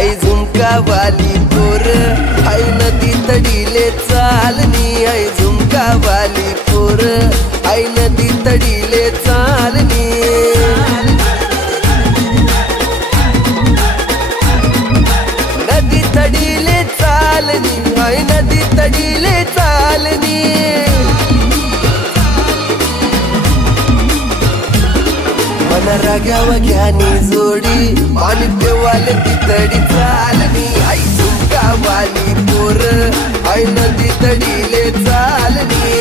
आई झुमका वाली पोर आई नदी तडीले चालनी आई झुमका वाली पोर आई नदी तडीले चालनी नदी तडीले चालनी आई नदी तडीले चालनी मन राग्यावा घ्यानी जोडी पाणी पेवाले ती तडी चालनी आई झुमका वाली पोर आई नदी तडीले चालनी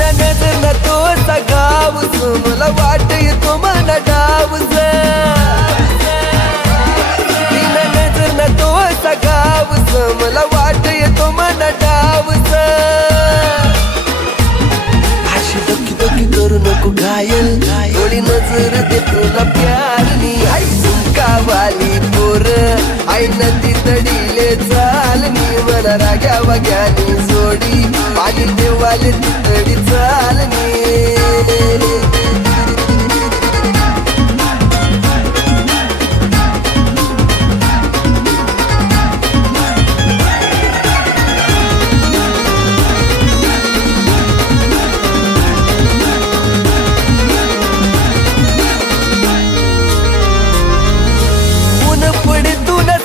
नजर न तो सगावस मला वाट येतो मन डावस तीन नजर न तो सगावस मला वाट येतो मन डावस अशी दोकी दोकी करू नको घायल थोडी नजर दे तुला प्यारनी आई झुमका वाली पोर आई नदी तडीले चालनी मला राग्या वग्यानी जोडी पाणी देवाले ती तडी चालनी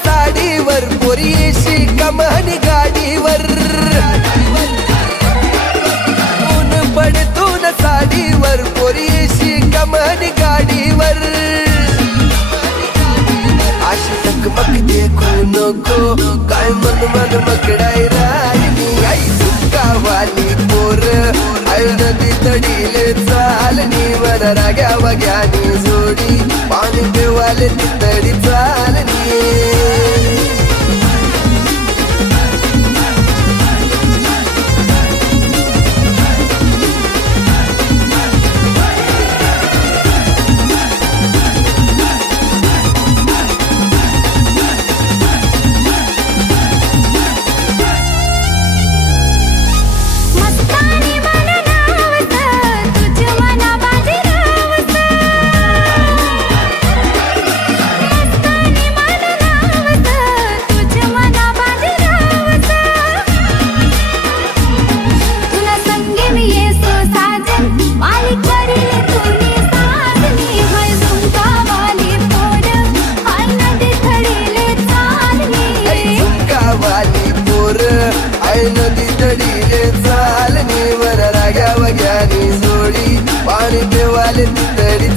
साडीवर पोरी येशी कमानी गाडीवर ऊन पडतून साडीवर पोरी येशी कमानी गाडीवर अशी टकमक देखू नको काय मन मन मकडाई राहिनी आई झुमका वाली पोर आई नदी तडीले चालनी मन राग्या वग्यानी जोडी पाणी पेवाले ती तडी चालनी आई नदी तडीले चालनी वर राग्या वग्यानी जोडी पाणी पेवाले ती तडी